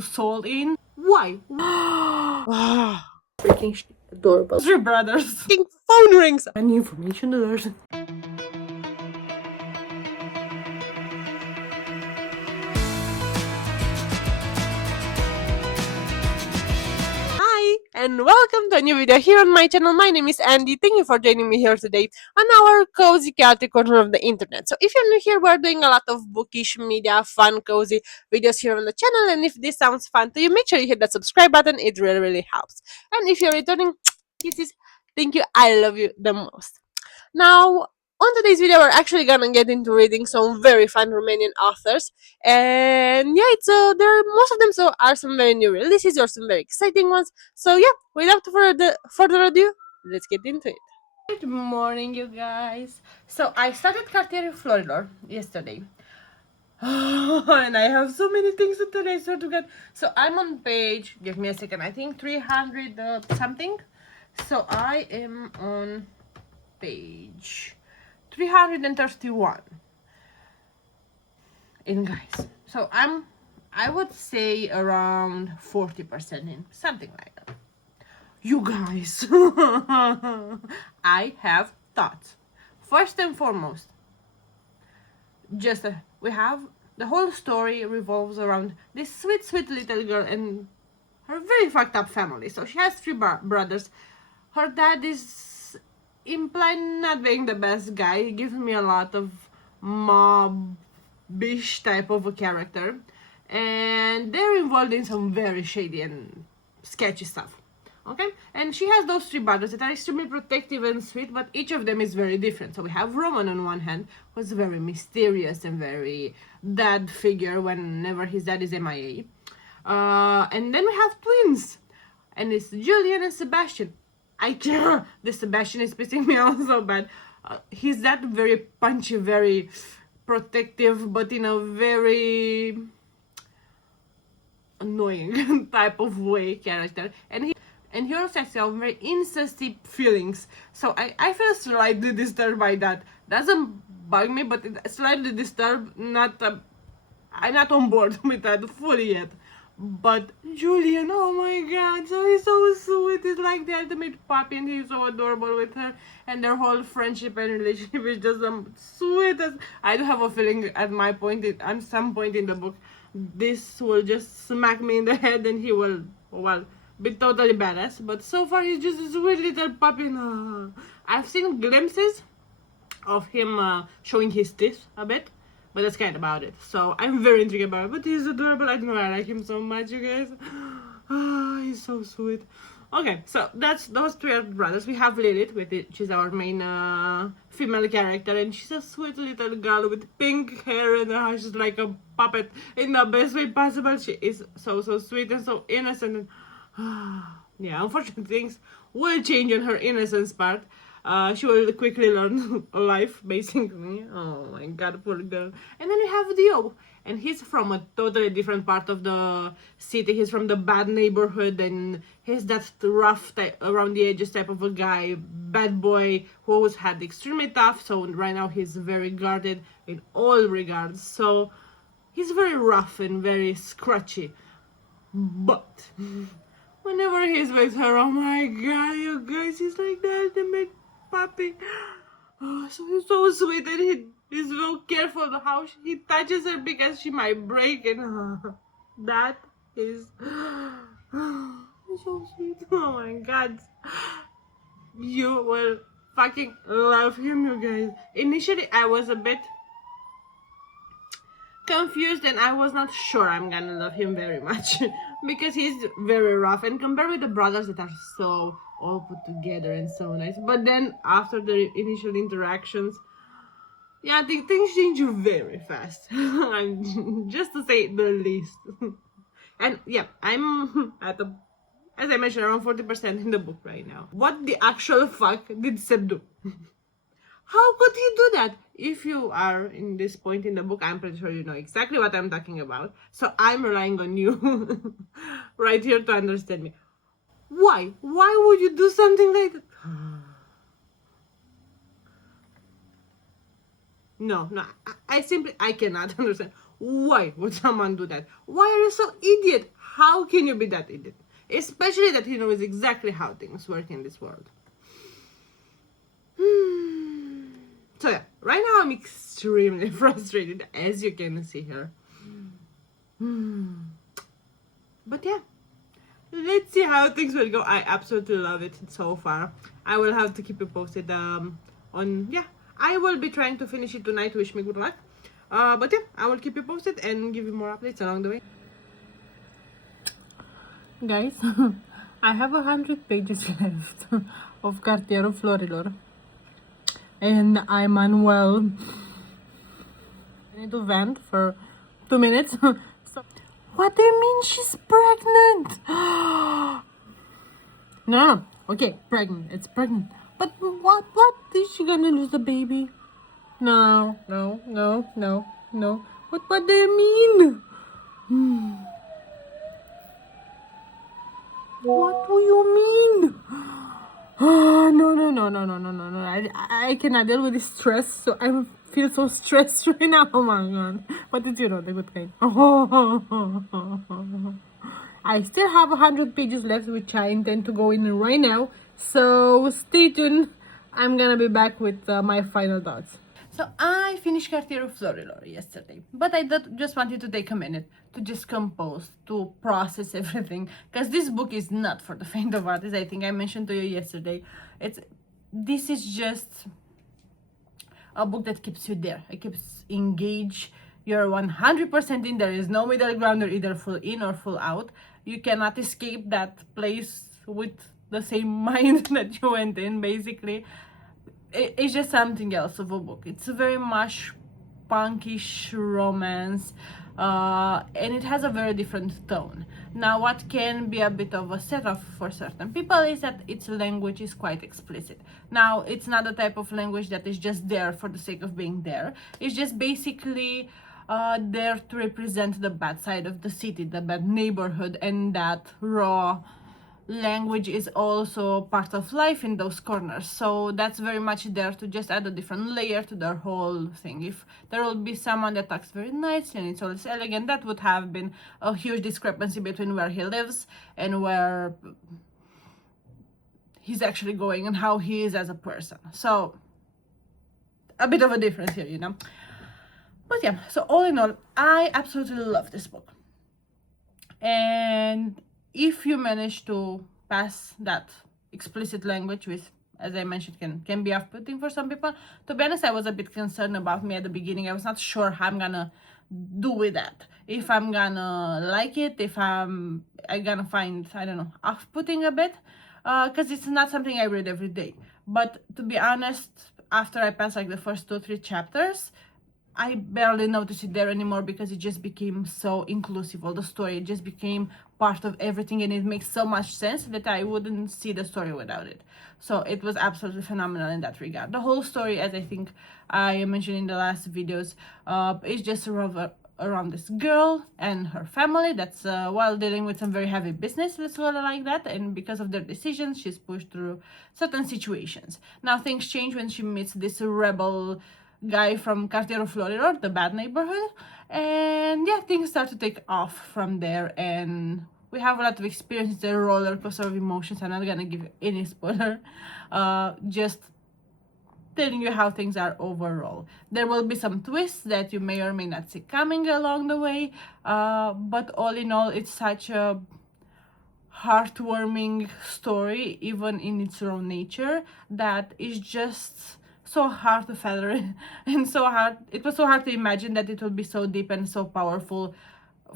whole soul in. Why? Freaking adorable. Three brothers. Phone rings. Any information alert. Hi, and welcome to a new video here on my channel. My name is Andy. Thank you for joining me here today on our cozy chaotic corner of the internet. So if you're new here, we're doing a lot of bookish media, fun, cozy videos here on the channel. And if this sounds fun to you, make sure you hit that subscribe button. It really, really helps. And if you're returning, kisses, thank you. I love you the most. Now, on today's video, we're actually gonna get into reading some very fun Romanian authors, and yeah, it's most of them are some very new releases or some very exciting ones. So yeah, without further ado, let's get into it. Good morning, you guys. So I started Cartierul florilor yesterday. And I have so many things to tell, I swear to God. So I'm on page, give me a second, I think 300 something. So I am on page 331. And guys, so I would say around 40% in, something like that. You guys, I have thoughts. First and foremost, we have the whole story revolves around this sweet little girl and her very fucked up family. So she has three brothers. Her dad is implied not being the best guy. He gives me a lot of mob-ish type of a character, and they're involved in some very shady and sketchy stuff. Okay, and she has those three brothers that are extremely protective and sweet, but each of them is very different. So we have Roman on one hand, who's very mysterious and very dad figure whenever his dad is MIA. And then we have twins, and it's Julian and Sebastian. I can't. This Sebastian is pissing me off so bad. He's that very punchy, very protective, but in a very annoying type of way character. And he also has some very incesty feelings. So I feel slightly disturbed by that. Doesn't bug me, but it's slightly disturbed. I'm not on board with that fully yet. But Julian, oh my god, so he's so sweet. He's like the ultimate puppy, and he's so adorable with her. And their whole friendship and relationship is just the sweetest. I do have a feeling at some point in the book, this will just smack me in the head, and he will, well, be totally badass. But so far, he's just a sweet little puppy. I've seen glimpses of him showing his teeth a bit, but that's kind of about it. So I'm very intrigued about it. But he's adorable. I don't know, I like him so much, you guys. He's so sweet. Okay, so that's those three brothers. We have Lilith, she's our main female character, and she's a sweet little girl with pink hair, and she's like a puppet in the best way possible. She is so sweet and so innocent. Yeah, unfortunately things will change on her innocence part. She will quickly learn life, basically. Oh my god, poor girl. And then we have Dio, and he's from a totally different part of the city. He's from the bad neighborhood, and he's that rough type, around the edges type of a guy, bad boy who always had extremely tough. So right now he's very guarded in all regards. So he's very rough and very scratchy. But whenever he's with her, oh my god, you guys, he's like the ultimate puppy. Oh, so he's so sweet, and he's so careful how he touches her because she might break, and that is so sweet. Oh my god, you will fucking love him, you guys. Initially I was a bit confused, and I was not sure I'm gonna love him very much because he's very rough, and compared with the brothers that are so all put together and so nice. But then after the initial interactions, yeah, things change very fast. Just to say the least. And yeah, I'm at the, as I mentioned, around 40% in the book right now. What the actual fuck did Seb do? How could he do that? If you are in this point in the book, I'm pretty sure you know exactly what I'm talking about. So I'm relying on you right here to understand me. Why? Why would you do something like that? No, I simply, I cannot understand. Why would someone do that? Why are you so idiot? how can you be that idiot? Especially that he knows exactly how things work in this world. So yeah, right now I'm extremely frustrated, as you can see here. But yeah, let's see how things will go. I absolutely love it so far. I will have to keep you posted I will be trying to finish it tonight. Wish me good luck. But yeah, I will keep you posted and give you more updates along the way. Guys, I have 100 pages left of Cartierul florilor, and I'm unwell. I need to vent for 2 minutes. So, what do you mean she's pregnant? No, okay, pregnant. It's pregnant. But what? Is she gonna lose the baby? No. What do you mean? What do you mean? No. I cannot deal with this stress. So I feel so stressed right now. Oh my god. But it's, the good kind. I still have 100 pages left, which I intend to go in right now. So stay tuned. I'm gonna be back with my final thoughts. So I finished Cartierul florilor yesterday, but I just wanted to take a minute to just compose, to process everything, because this book is not for the faint of heart, as I think I mentioned to you yesterday. This is just a book that keeps you there. It keeps engaged. You're 100% in. There is no middle ground. You're either full in or full out. You cannot escape that place with the same mind that you went in, basically. It's just something else of a book. It's a very much punkish romance, and it has a very different tone. Now, what can be a bit of a set-off for certain people is that its language is quite explicit. Now, it's not the type of language that is just there for the sake of being there. It's just basically there to represent the bad side of the city, the bad neighborhood, and that raw language is also part of life in those corners. So that's very much there to just add a different layer to their whole thing. If there will be someone that talks very nicely and it's always elegant, that would have been a huge discrepancy between where he lives and where he's actually going and how he is as a person. So a bit of a difference here, But yeah, so all in all, I absolutely love this book. And if you manage to pass that explicit language, which, as I mentioned, can be off-putting for some people. To be honest, I was a bit concerned about me at the beginning. I was not sure how I'm gonna do with that. If I'm gonna like it, if I'm gonna find, I don't know, off-putting a bit, because it's not something I read every day. But to be honest, after I passed like the first 2-3 chapters, I barely noticed it there anymore, because it just became so inclusive. All the story, it just became part of everything, and it makes so much sense that I wouldn't see the story without it. So it was absolutely phenomenal in that regard. The whole story, as I think I mentioned in the last videos, is just around this girl and her family that's while dealing with some very heavy business, let's call it like that, and because of their decisions, she's pushed through certain situations. Now things change when she meets this rebel guy from Cartierul florilor, the bad neighborhood, and yeah, things start to take off from there, and we have a lot of experiences, a roller coaster of emotions. I'm not gonna give you any spoiler, just telling you how things are overall. There will be some twists that you may or may not see coming along the way, but all in all, it's such a heartwarming story, even in its own nature, that is just so hard to fathom, and it was so hard to imagine that it would be so deep and so powerful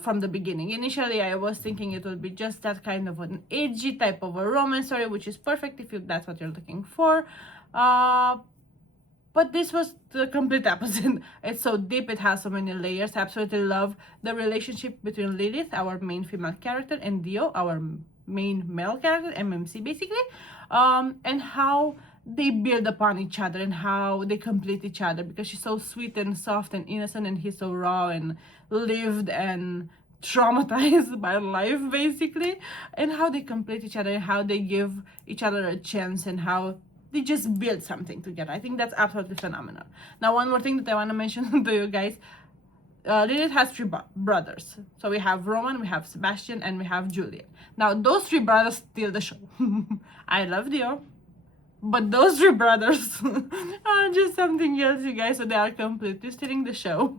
from the beginning. Initially, I was thinking it would be just that kind of an edgy type of a romance story, which is perfect if that's what you're looking for. But this was the complete opposite. It's so deep, it has so many layers. I absolutely love the relationship between Lilith, our main female character, and Dio, our main male character, MMC basically, and how they build upon each other and how they complete each other, because she's so sweet and soft and innocent, and he's so raw and lived and traumatized by life basically, and how they complete each other and how they give each other a chance and how they just build something together. I think that's absolutely phenomenal. Now, one more thing that I want to mention to you guys, Lilith has three brothers. So we have Roman, we have Sebastian, and we have Julian. Now those three brothers steal the show. I love Dio, but those three brothers are just something else, you guys. So they are completely stealing the show.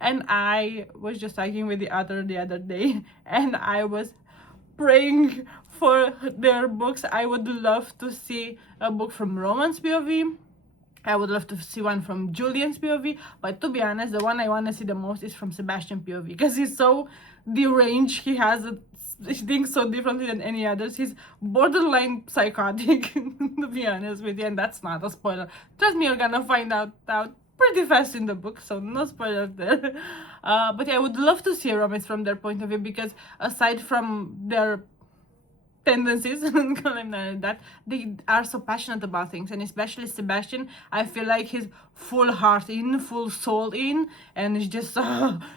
And I was just talking with the other day, and I was praying for their books. I would love to see a book from Roman's POV. I would love to see one from Julian's POV, but to be honest, the one I want to see the most is from Sebastian POV, because he's so deranged. He thinks so differently than any others. He's borderline psychotic, to be honest with you, and that's not a spoiler. Trust me, you're gonna find out pretty fast in the book, so no spoilers there. But yeah, I would love to see a romance from their point of view, because aside from their tendencies and call them that, they are so passionate about things, and especially Sebastian, I feel like he's full heart in, full soul in, and it's just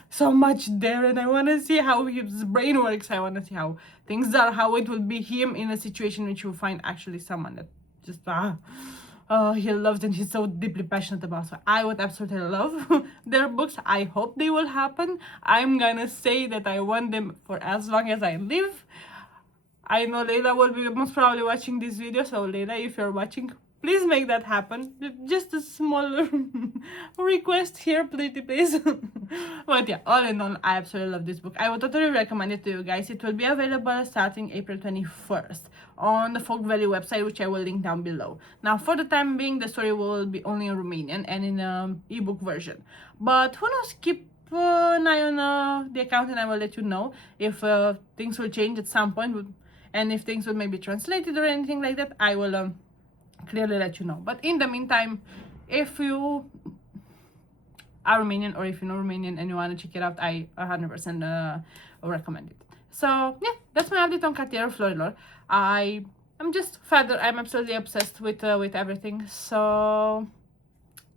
so much there, and I want to see how his brain works. I want to see how things are, how it will be him in a situation which you find actually someone that just he loves and he's so deeply passionate about. So I would absolutely love their books. I hope they will happen. I'm gonna say that I want them for as long as I live. I know Leila will be most probably watching this video, so Leila, if you're watching, please make that happen. Just a small request here, please. But yeah, all in all, I absolutely love this book. I would totally recommend it to you guys. It will be available starting April 21st on the Folk Valley website, which I will link down below. Now, for the time being, the story will be only in Romanian and in ebook version. But who knows, keep an eye on the account, and I will let you know if things will change at some point. And if things will maybe translated or anything like that, I will clearly let you know. But in the meantime, if you are Romanian, or if you know Romanian and you want to check it out, I 100% recommend it. So yeah, that's my update on Cartierul Florilor. I'm absolutely obsessed with everything. So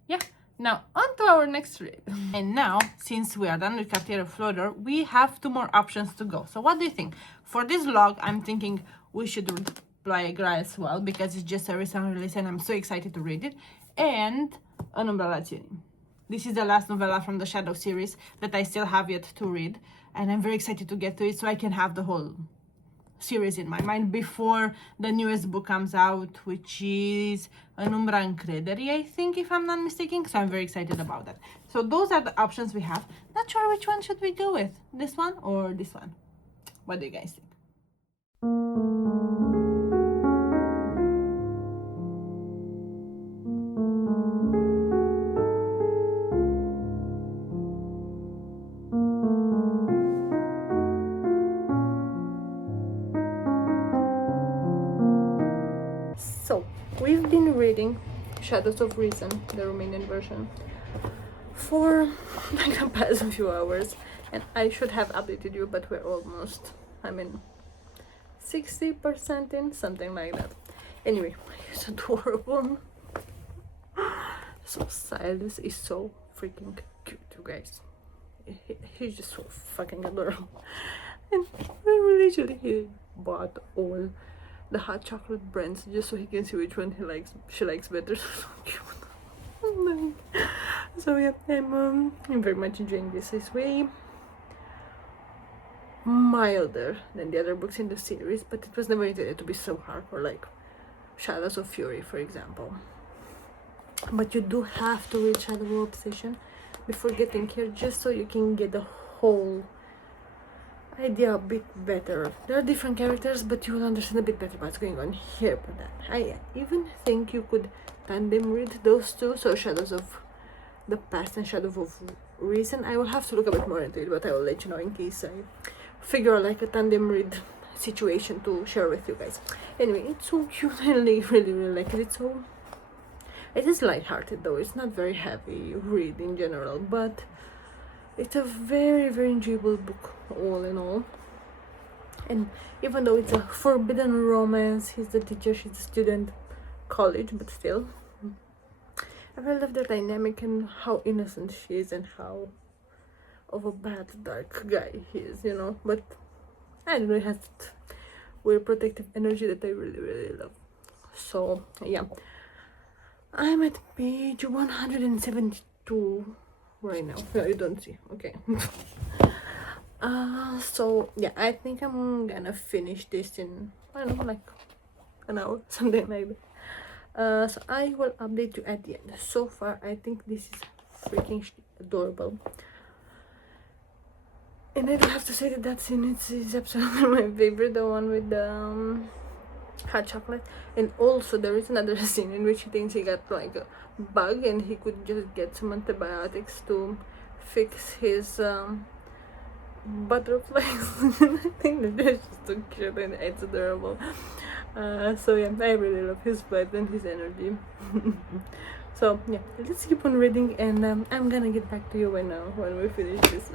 yeah. Now, on to our next read. And now, since we are done with Cartierul Florilor, we have 2 more options to go. So what do you think? For this vlog, I'm thinking we should read Ploaie as well, because it's just a recent release and I'm so excited to read it. And umbra rațiunii. This is the last novella from the Shadow series that I still have yet to read. And I'm very excited to get to it so I can have the whole series in my mind before the newest book comes out, which is umbra încrederii, I think, if I'm not mistaken. So I'm very excited about that. So those are the options we have. Not sure which one should we go with, this one or this one. What do you guys think? So, we've been reading Shadows of Reason, the Romanian version, for like the past few hours, and I should have updated you, but we're almost, 60% in, something like that. Anyway, he's adorable. So Silas is so freaking cute, you guys. He's just so fucking adorable. And literally he bought all the hot chocolate brands just so he can see which one she likes better. So cute. So yeah, I'm very much enjoying this. It's way milder than the other books in the series, but it was never intended to be so hardcore like Shadows of Fury, for example. But you do have to read Shadow of Obsession before getting here, just so you can get the whole idea a bit better. There are different characters, but you will understand a bit better what's going on here. But I even think you could tandem read those two, so Shadows of the Past and Shadow of Reason. I will have to look a bit more into it, but I will let you know in case I figure like a tandem read situation to share with you guys. Anyway, it's so cute. I really like it. It is lighthearted though. It's not very heavy read in general, but it's a very enjoyable book all in all. And even though it's a forbidden romance, he's the teacher, she's a student, college, but still, I really love their dynamic and how innocent she is and how of a bad dark guy he is, you know. But I don't know, he has that weird protective energy that I really love. So yeah, I'm at page 172 right now. No, you don't see. Okay. So yeah, I think I'm gonna finish this in, I don't know, like an hour, something like that. So I will update you at the end. So far, I think this is freaking adorable. And I do have to say that that scene is absolutely my favorite, the one with the hot chocolate. And also there is another scene in which he thinks he got like a bug and he could just get some antibiotics to fix his butterflies. I think that that's just so cute and it's adorable. So yeah, I really love his vibe and his energy. So yeah, let's keep on reading, and I'm gonna get back to you when we finish this.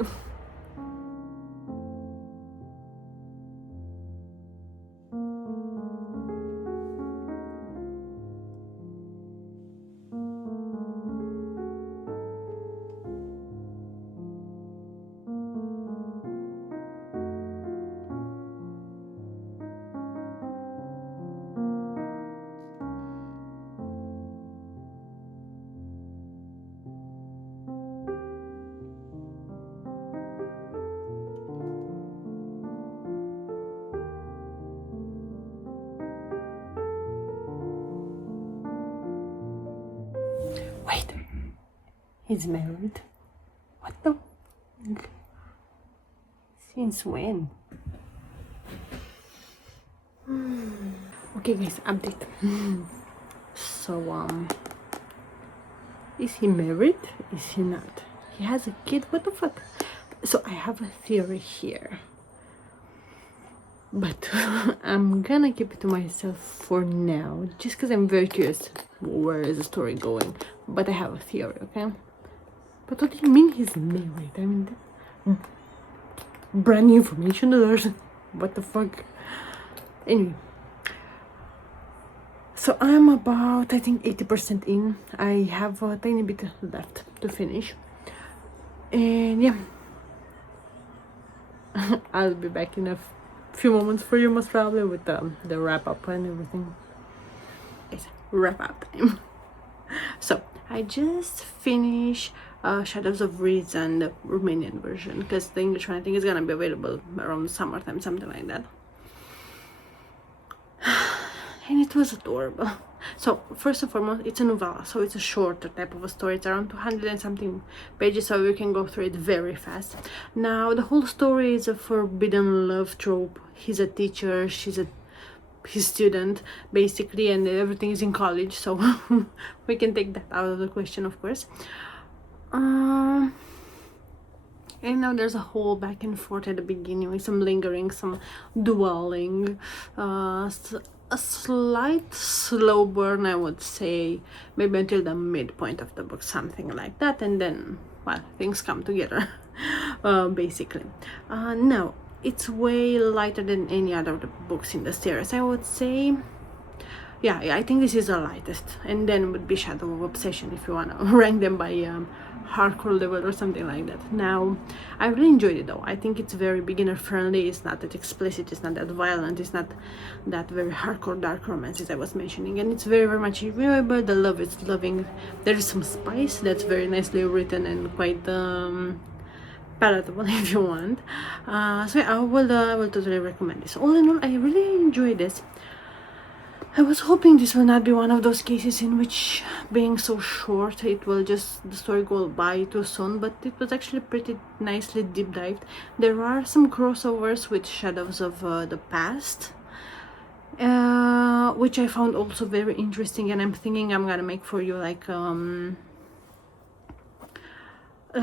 Wait, he's married? What the? Since when? Okay guys, update. So is he married? Is he not? He has a kid? What the fuck? So I have a theory here, but I'm gonna keep it to myself for now, just because I'm very curious where is the story going. But I have a theory, okay? But what do you mean he's married? I mean, brand new information alert. What the fuck? Anyway, so I'm about, I think, 80% in. I have a tiny bit left to finish, and yeah, I'll be back in a few moments for you, most probably, with the wrap up and everything. It's wrap up time. So I just finished Shadows of Reason, the Romanian version, because the English one I think is gonna be available around summertime, something like that. And it was adorable. So first and foremost, it's a novella, so it's a shorter type of a story. It's around 200 and something pages, so you can go through it very fast. Now the whole story is a forbidden love trope. He's a teacher, she's his student basically, and everything is in college, so we can take that out of the question, of course. And now there's a whole back and forth at the beginning with some lingering, some dwelling, a slight slow burn, I would say, maybe until the midpoint of the book, something like that, and then, well, things come together. Basically. Now it's way lighter than any other of the books in the series, I would say. Yeah, I think this is the lightest, and then would be Shadow of Obsession if you want to rank them by hardcore level or something like that. Now I really enjoyed it though. I think it's very beginner friendly. It's not that explicit, it's not that violent, it's not that very hardcore dark romance as I was mentioning, and it's very much enjoyable. The love is loving. There is some spice that's very nicely written and quite palatable if you want. So yeah, I will totally recommend this. All in all, I really enjoyed this. I was hoping this will not be one of those cases in which, being so short, the story go by too soon, but it was actually pretty nicely deep dived. There are some crossovers with Shadows of the Past, which I found also very interesting, and I'm thinking I'm gonna make for you like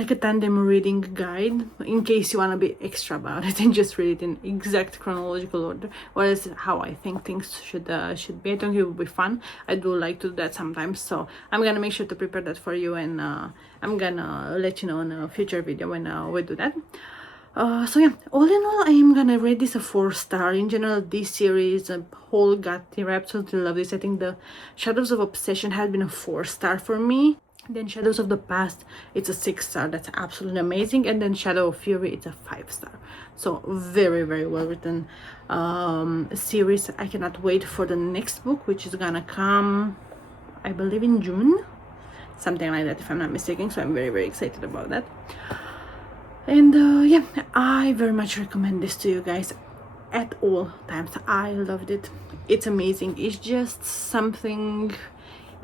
a tandem reading guide in case you want to be extra about it and just read it in exact chronological order, or else how I think things should be. I think it will be fun. I do like to do that sometimes, so I'm gonna make sure to prepare that for you, and I'm gonna let you know in a future video when we do that. So yeah, all in all, I am gonna rate this a 4-star. In general, this series, a whole I absolutely love this. I think the Shadows of Obsession has been a 4-star for me. Then Shadows of the Past, it's a 6-star. That's absolutely amazing. And then Shadow of Fury, it's a 5-star. So very, very well written series. I cannot wait for the next book, which is gonna come, I believe, in June, something like that, if I'm not mistaken. So I'm very, very excited about that. And yeah, I very much recommend this to you guys at all times. I loved it. It's amazing. It's just something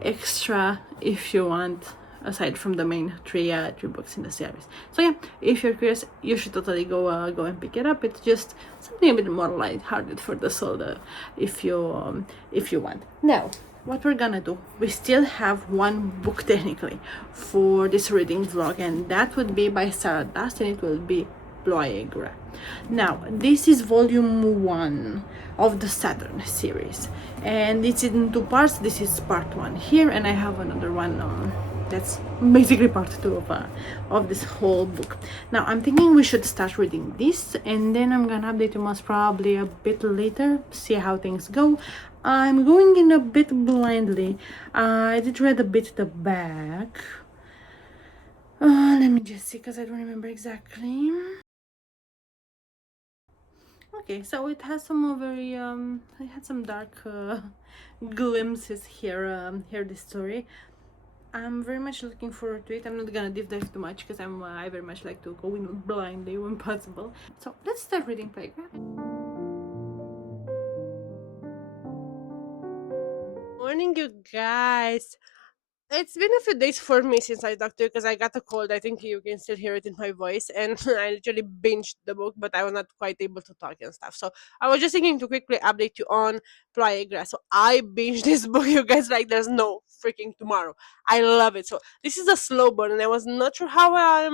extra if you want, aside from the main three books in the series. So yeah, if you're curious, you should totally go and pick it up. It's just something a bit more light-hearted for the soul, if you want. Now, what we're gonna do, we still have one book technically for this reading vlog, and that would be by Sara, and it will be Ploaie. Now, this is volume 1 of the Saturn series, and it's in 2 parts. This is part 1 here, and I have another one that's basically part 2 of this whole book. Now, I'm thinking we should start reading this, and then I'm gonna update you most probably a bit later, see how things go. I'm going in a bit blindly. I did read a bit the back. Let me just see, because I don't remember exactly. Okay, so it has some very it had some dark glimpses here this story. I'm very much looking forward to it. I'm not gonna deep dive too much because I very much like to go in blindly when possible. So let's start reading Playground. Morning, you guys. It's been a few days for me since I talked to you because I got a cold. I think you can still hear it in my voice. And I literally binged the book, but I was not quite able to talk and stuff. So I was just thinking to quickly update you on Ploaie. So I binged this book, you guys, like there's no freaking tomorrow. I love it. So this is a slow burn, and I was not sure how I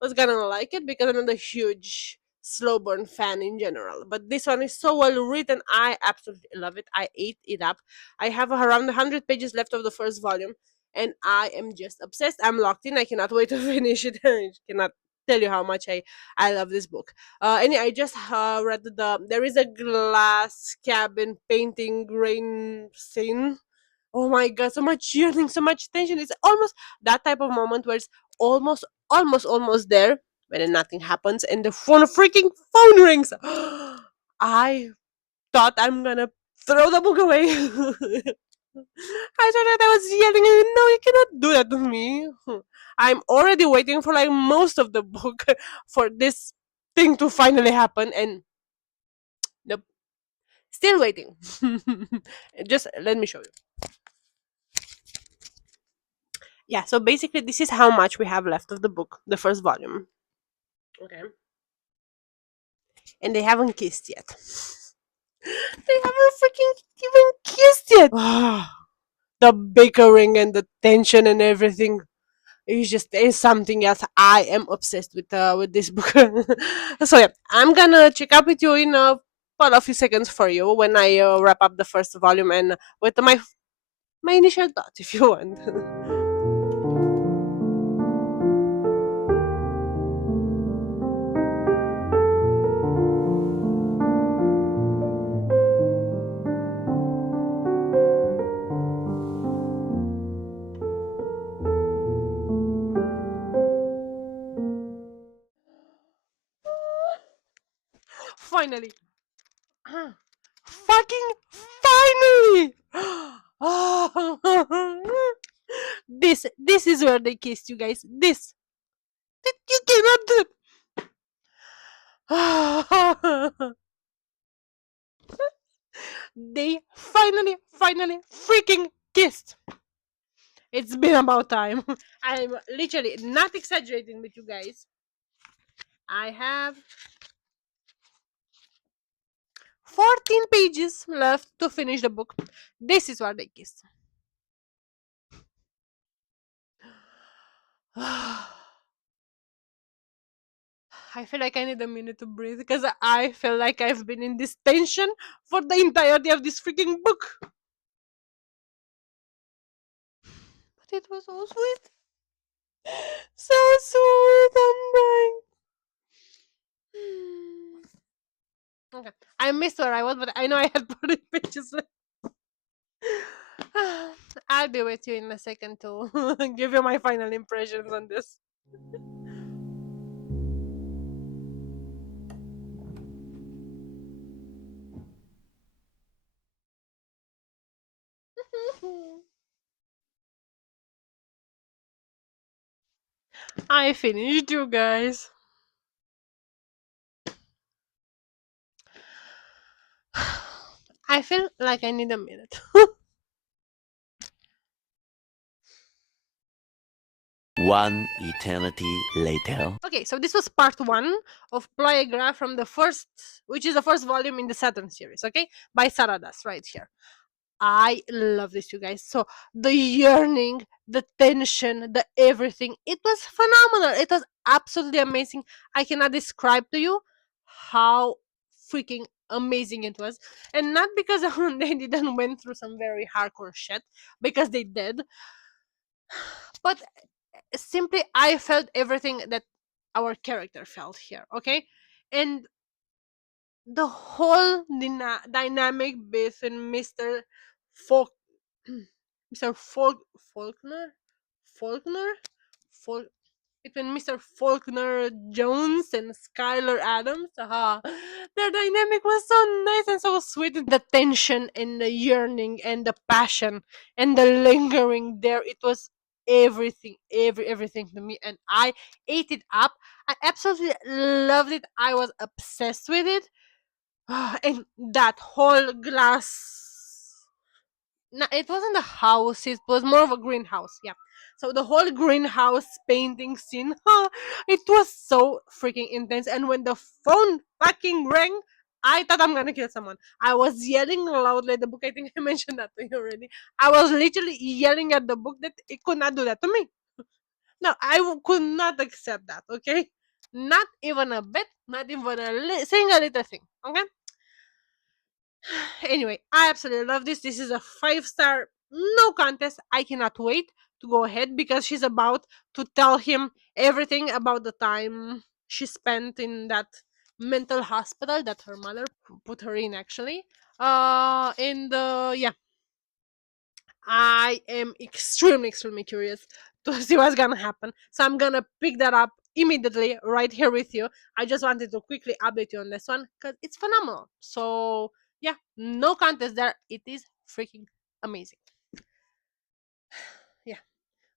was gonna like it because I'm not a huge slow burn fan in general. But this one is so well written. I absolutely love it. I ate it up. I have around 100 pages left of the first volume, and I am just obsessed. I'm locked in. I cannot wait to finish it. I cannot tell you how much I love this book. And yeah, I just read there is a glass cabin painting rain scene. Oh my god, so much yearning, so much tension. It's almost that type of moment where it's almost there, but then nothing happens and the freaking phone rings. I thought I'm gonna throw the book away. I thought that I was yelling, and no, you cannot do that to me. I'm already waiting for like most of the book for this thing to finally happen, and nope, still waiting. Just let me show you. Yeah, so basically, this is how much we have left of the book, the first volume. Okay. And they haven't kissed yet. They haven't freaking even kissed yet. The bickering and the tension and everything. It's just it's something else. I am obsessed with this book. So yeah, I'm gonna check up with you in a few seconds for you when I wrap up the first volume and with my initial thoughts, if you want. Finally. Fucking finally! This is where they kissed, you guys. This you cannot do. They finally freaking kissed. It's been about time. I'm literally not exaggerating with you guys. I have 14 pages left to finish the book. This is where they kissed. I feel like I need a minute to breathe because I feel like I've been in this tension for the entirety of this freaking book. But it was so sweet. So sweet. I'm dying. Okay. I missed where I was, but I know I had 40 pages left. I'll be with you in a second to give you my final impressions on this. I finished, you guys. I feel like I need a minute. One eternity later. Okay, so this was part one of Ploaie from the first, which is the first volume in the Saturn series, okay? By Sara right here. I love this, you guys. So the yearning, the tension, the everything, it was phenomenal. It was absolutely amazing. I cannot describe to you how freaking amazing it was. And not because they didn't went through some very hardcore shit, because they did, but simply I felt everything that our character felt here, okay? And the whole dynamic between Mr. Folk, Mr. Faulkner, Faulkner, Fol- between Mr. Faulkner Jones and Skylar Adams. Their dynamic was so nice and so sweet. The tension and the yearning and the passion and the lingering there, it was everything, everything to me, and I ate it up. I absolutely loved it. I was obsessed with it. And that whole glass, no, it wasn't a house, it was more of a greenhouse, yeah. So the whole greenhouse painting scene, it was so freaking intense. And when the phone fucking rang, I thought I'm gonna kill someone. I was yelling loudly at the book. I think I mentioned that to you already. I was literally yelling at the book that it could not do that to me. No, could not accept that, okay? Not even a bit, not even a single little thing, okay? Anyway, I absolutely love this. This is a 5-star, no contest. I cannot wait to go ahead because she's about to tell him everything about the time she spent in that mental hospital that her mother put her in, actually. And yeah, I am extremely curious to see what's gonna happen. So I'm gonna pick that up immediately right here with you. I just wanted to quickly update you on this one because it's phenomenal. So yeah, no contest there. It is freaking amazing. Yeah.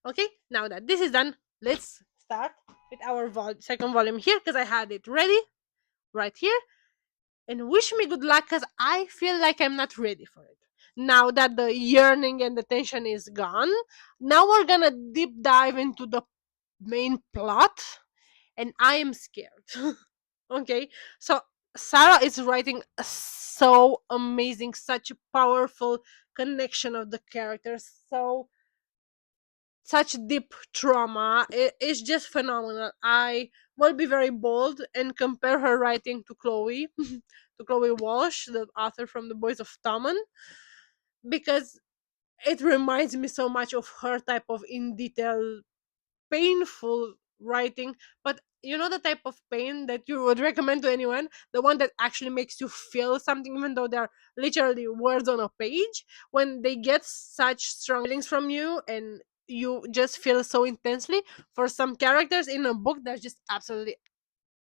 Okay, now that this is done, let's start with our second volume here because I had it ready right here. And wish me good luck because I feel like I'm not ready for it. Now that the yearning and the tension is gone, now we're gonna deep dive into the main plot, and I am scared. Okay, so Sarah is writing so amazing, such a powerful connection of the characters, so such deep trauma. It's just phenomenal. I will be very bold and compare her writing to Chloe, to Chloe Walsh, the author from The Boys of Tommen, because it reminds me so much of her type of in detail, painful writing. But you know the type of pain that you would recommend to anyone, the one that actually makes you feel something, even though they're literally words on a page. When they get such strong feelings from you and you just feel so intensely for some characters in a book, that's just absolutely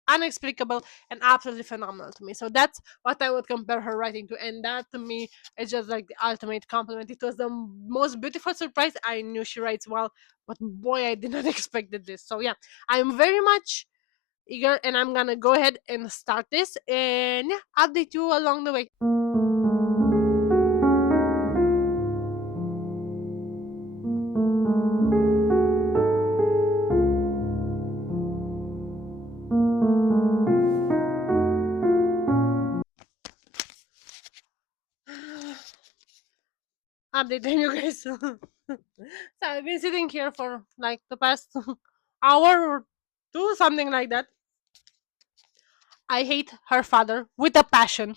unexplicable and absolutely phenomenal to me. So that's what I would compare her writing to, and that to me is just like the ultimate compliment. It was the most beautiful surprise. I knew she writes well, but boy, I did not expected this. So yeah, I'm very much eager, and I'm gonna go ahead and start this, and yeah, update you along the way. Updating you guys. So I've been sitting here for like the past hour or two, something like that. I hate her father with a passion.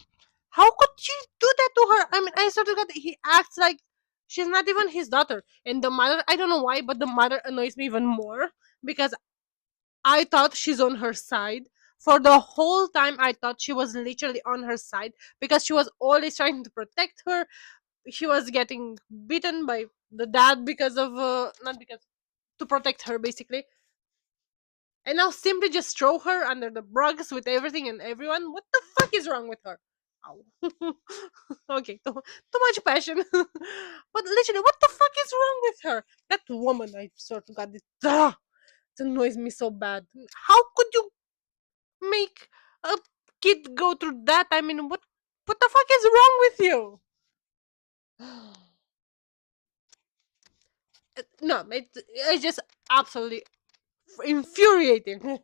How could she do that to her? I mean, I sort of got he acts like she's not even his daughter. And the mother, I don't know why, but the mother annoys me even more because I thought she's on her side. For the whole time, I thought she was literally on her side because she was always trying to protect her. She was getting beaten by the dad because of, not because, to protect her basically, and now simply just throw her under the rugs with everything and everyone. What the fuck is wrong with her? Ow. Okay, too much passion. But literally, what the fuck is wrong with her? That woman, I sort of got this. Ugh. It annoys me so bad. How could you make a kid go through that? I mean, what the fuck is wrong with you? No, it's just absolutely infuriating.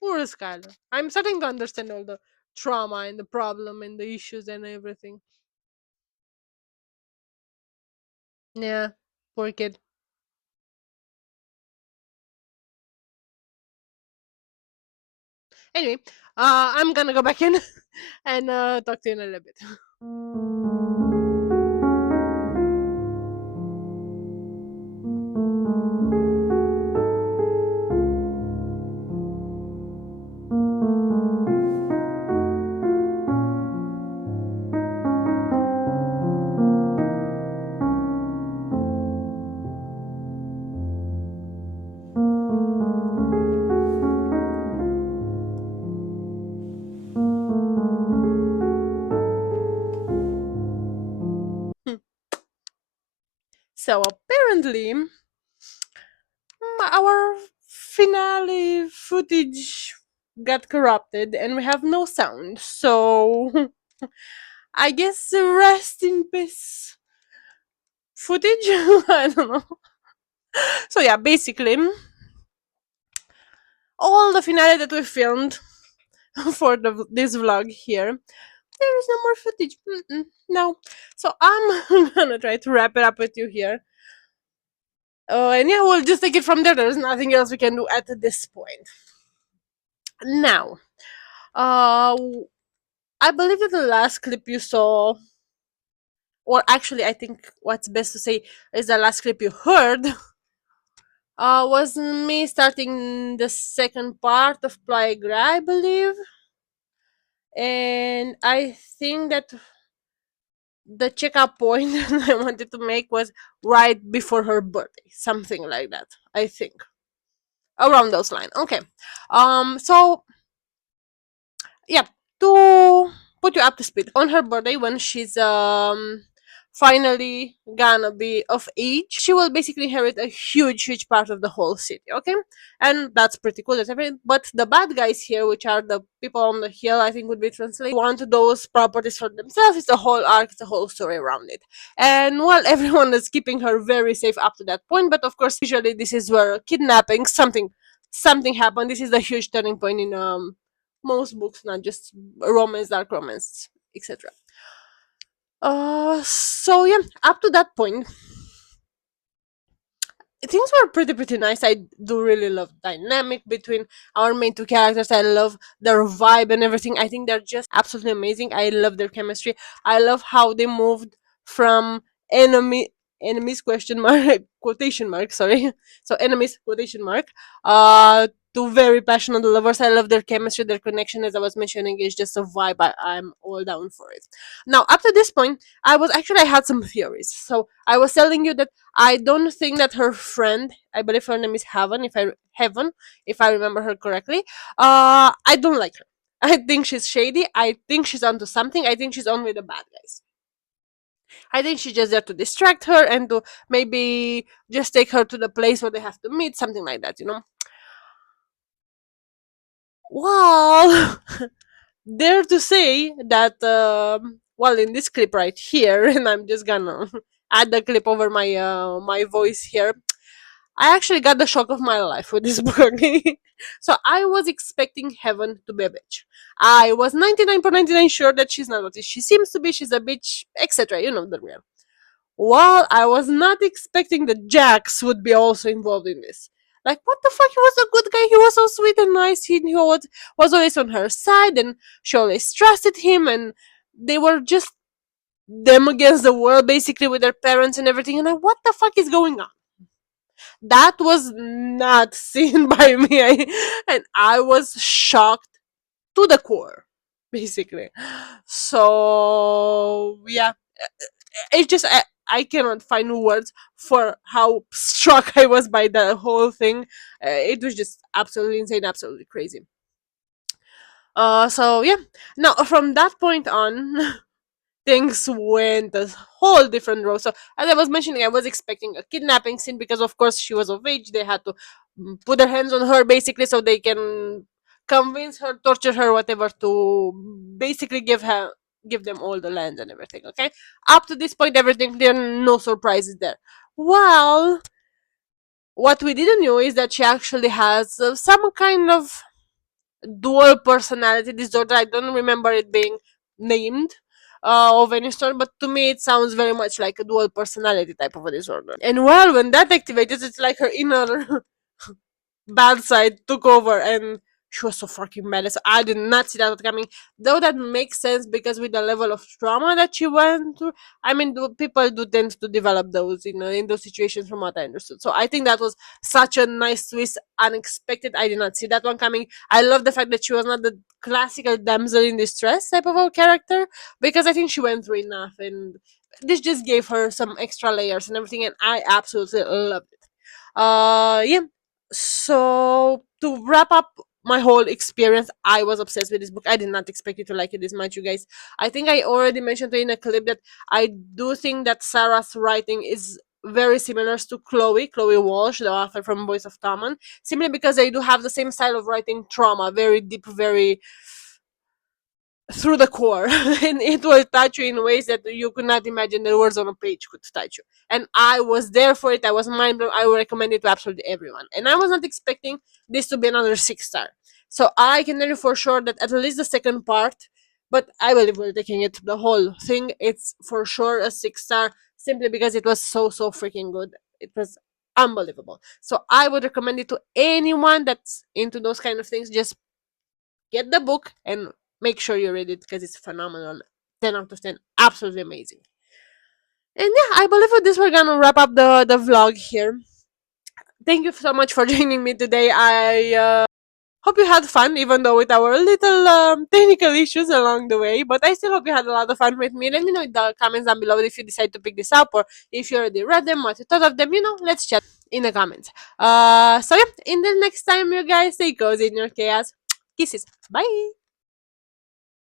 Poor Skylar. I'm starting to understand all the trauma and the problem and the issues and everything. Yeah, poor kid. Anyway, I'm gonna go back in and talk to you in a little bit. So apparently, our finale footage got corrupted and we have no sound. So I guess rest in peace footage. I don't know. So yeah, basically, all the finale that we filmed for this vlog here, there is no more footage. No. So I'm gonna try to wrap it up with you here. And yeah, we'll just take it from there. There's nothing else we can do at this point. Now, uh, I believe that the last clip you saw, or actually, I think what's best to say is the last clip you heard, was me starting the second part of Ploaie, I believe. And I think that the checkup point I wanted to make was right before her birthday, something like that. I think around those lines. Okay. So yeah, to put you up to speed, on her birthday, when she's finally gonna be of age, she will basically inherit a huge part of the whole city. Okay, and that's pretty cool. That's everything. But the bad guys here, which are the people on the hill, I think would be translated, want those properties for themselves. It's a whole arc, it's a whole story around it. And while everyone is keeping her very safe up to that point, but of course, usually this is where kidnapping, something happened. This is the huge turning point in most books, not just romance, dark romance, etc. So yeah, up to that point, things were pretty nice. I do really love dynamic between our main two characters. I love their vibe and everything. I think they're just absolutely amazing. I love their chemistry. I love how they moved from enemies question mark quotation mark, sorry, so enemies quotation mark, to very passionate lovers. I love their chemistry, their connection, as I was mentioning, is just a vibe. I'm all down for it. Now, up to this point, I had some theories. So I was telling you that I don't think that her friend, I believe her name is Heaven, if I remember her correctly. I don't like her. I think she's shady. I think she's onto something. I think she's on with the bad guys. I think she's just there to distract her and to maybe just take her to the place where they have to meet, something like that, you know? Well, dare to say that, well, in this clip right here, and I'm just gonna add the clip over my voice here, I actually got the shock of my life with this book. So I was expecting Heaven to be a bitch. I was 99.99 sure that she's not what she seems to be. She's a bitch, etc. You know the real. Well, I was not expecting that Jax would be also involved in this. Like, what the fuck? He was a good guy. He was so sweet and nice. He was always on her side, and she always trusted him. And they were just them against the world, basically, with their parents and everything. And what the fuck is going on? That was not seen by me, and I was shocked to the core, basically. So yeah, it's just I cannot find words for how struck I was by the whole thing. It was just absolutely insane, absolutely crazy. So yeah, now from that point on, things went a whole different road. So as I was mentioning, I was expecting a kidnapping scene because of course she was of age. They had to put their hands on her basically so they can convince her, torture her, whatever, to basically give them all the land and everything. Okay, up to this point, everything clear, no surprises there. Well, what we didn't know is that she actually has some kind of dual personality disorder. I don't remember it being named of any sort, but to me it sounds very much like a dual personality type of a disorder. And well, when that activates, it's like her inner bad side took over, and she was so fucking bad. So I did not see that coming. Though that makes sense because with the level of trauma that she went through, I mean, people do tend to develop those, in those situations, from what I understood. So I think that was such a nice twist, unexpected. I did not see that one coming. I love the fact that she was not the classical damsel in distress type of a character, because I think she went through enough, and this just gave her some extra layers and everything, and I absolutely loved it. Yeah, so to wrap up my whole experience, I was obsessed with this book. I did not expect you to like it this much, you guys. I think I already mentioned in a clip that I do think that Sarah's writing is very similar to Chloe Walsh, the author from Boys of Tommen, simply because they do have the same style of writing, trauma, very deep, very through the core, and it will touch you in ways that you could not imagine the words on a page could touch you. And I was there for it. I was mind blown. I would recommend it to absolutely everyone. And I was not expecting this to be another 6-star. So I can tell you for sure that at least the second part, but I believe we're taking it the whole thing, it's for sure a 6-star, simply because it was so freaking good. It was unbelievable. So I would recommend it to anyone that's into those kind of things. Just get the book and make sure you read it because it's phenomenal. 10 out of 10. Absolutely amazing. And yeah, I believe with this we're gonna wrap up the vlog here. Thank you so much for joining me today. I hope you had fun, even though with our little technical issues along the way. But I still hope you had a lot of fun with me. Let me know in the comments down below if you decide to pick this up, or if you already read them, what you thought of them. Let's chat in the comments. So yeah, until next time, you guys, stay cozy in your chaos. Kisses. Bye.